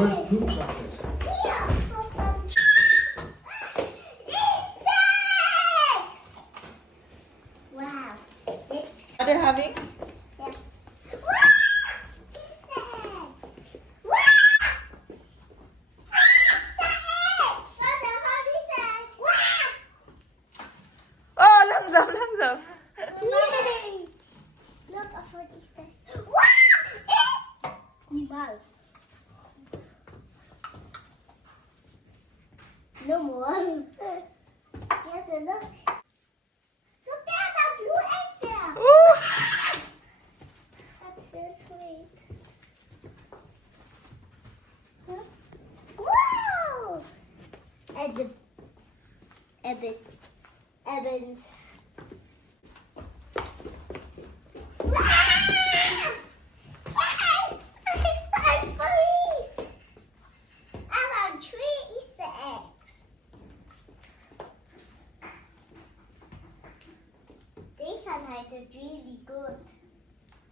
Neues Blue Chocolate. Wow. What are you having? Oh, langsam, langsam. Look, a foot is there. Mouse. No more. Get a look. Look at the blue egg there. Ooh. That's so sweet. Huh? Wow! And the Evans. It's really good,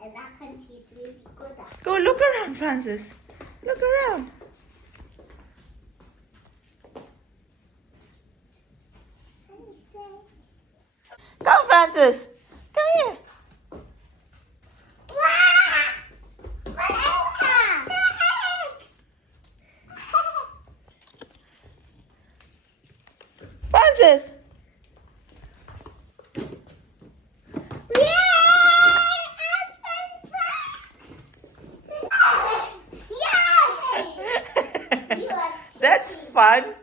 and I can see it really good. Go look around, Francis. Look around. Come, Francis. Come here. Francis. That's fun.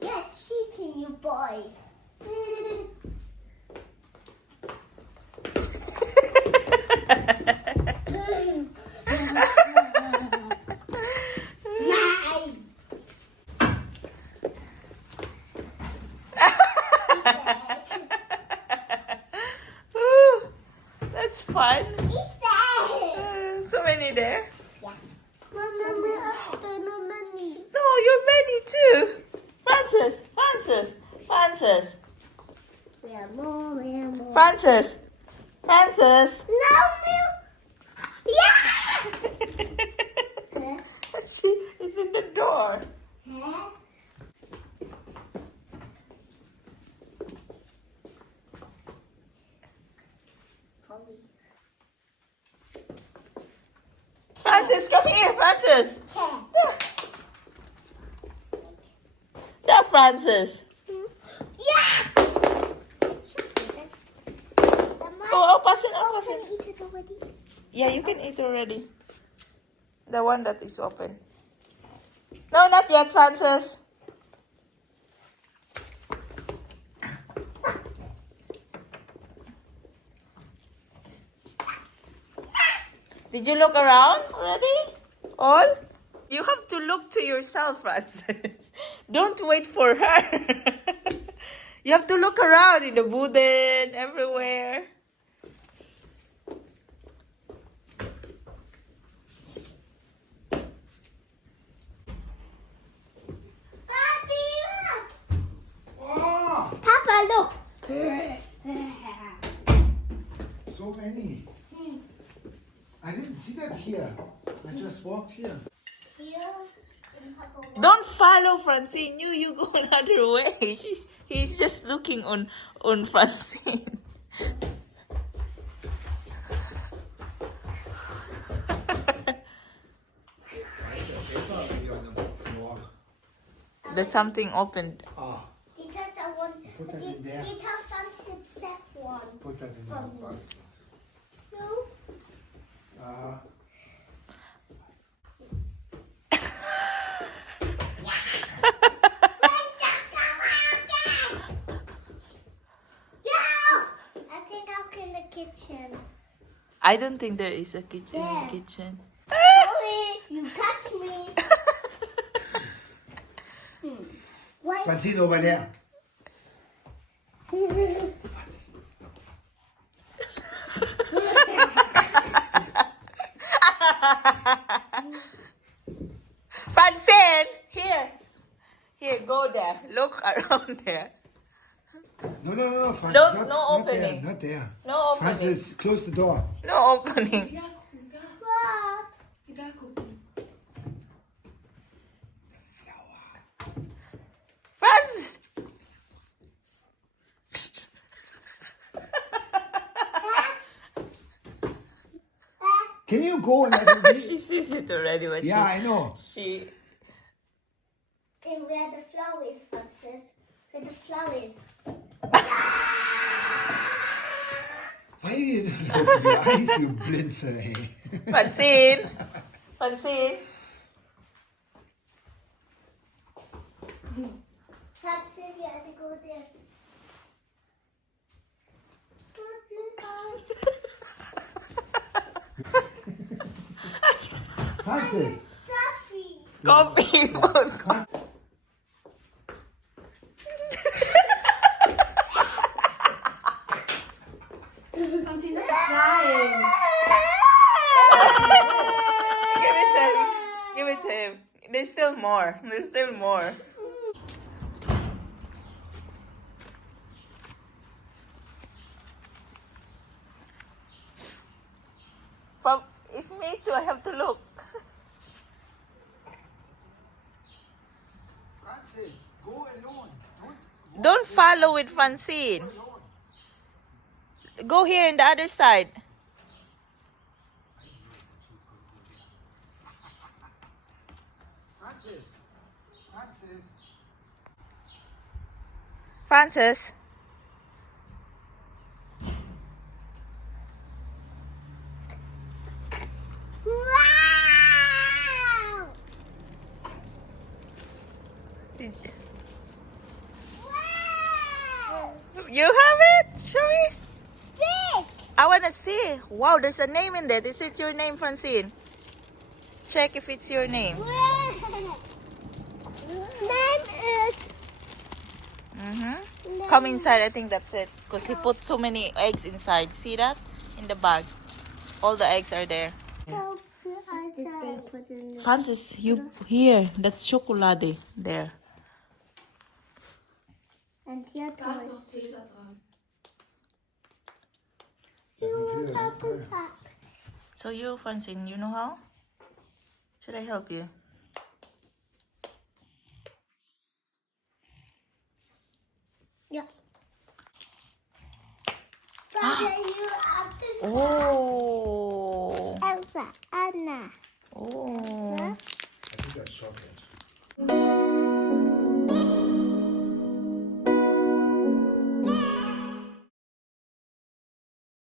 You're cheating, you boy. Nine. Ooh, that's fun. Easter. So many there. Yeah. Mama, after no money. No, you're ready too. Francis, Francis, Francis, We have more, we have more. Francis, Francis. No milk. Yeah. Huh? She is in the door. Huh? Polly. Francis, come here, Francis. Huh? There, Francis. Yeah. Oh, pass it, pass Can it. you eat it already? Yeah, you can eat already. The one that is open. No, not yet, Francis. Did you look around already? All? You have to look to yourself, Francis. Don't wait for her. You have to look around in the wooden, everywhere. Papi, look. Oh, Papa, look. so many. I didn't see that here. I just walked here. Here in Papa. Don't follow Francine. You go another way. He's just looking on Francine. Why is the paper here on the floor? There's something opened. Oh, Because I want. Put that in there. Did have fancy set one. put that in the From box. No. I think I'll in the kitchen. I don't think there is a kitchen in Yeah. the kitchen. Sorry, you catch me. What? Francine, over there. Francine, here. Here, go there. Look around there. No, Francis. Don't- not, no not opening. There, not there. No opening. Francis, close the door. No opening. What? Can you go and let me? She sees it already, but Yeah, I know. she And where the flowers, Francis? Where the flowers? Why are you open your eyes, you blinzer, hey? Francene. Francene. Francis, you have to go this. Francis. Duffy. Coffee. Fran- Francine, that's crying. Give it to him. Give it to him. There's still more. There's still more. From if me too, I have to look. Francis, go alone. Don't follow with Francine. Go alone. Go here in the other side. Francis. Francis. Francis. Wow! Wow! You have it? Show me. Big! I want to see. Wow, there's a name in there. Is it your name, Francine? Check if it's your name. Name is... Come inside. I think that's it. Because he put so many eggs inside. See that? In the bag. All the eggs are there. Go to outside. Francis, you here. That's chocolate there. And hier Da ist toys. noch Tesa dran. Doesn't feel it. So you, Francine, you know how? Should I help you? Ja. Father, you have to... Oh. Elsa, Anna. Oh. I think that's chocolate.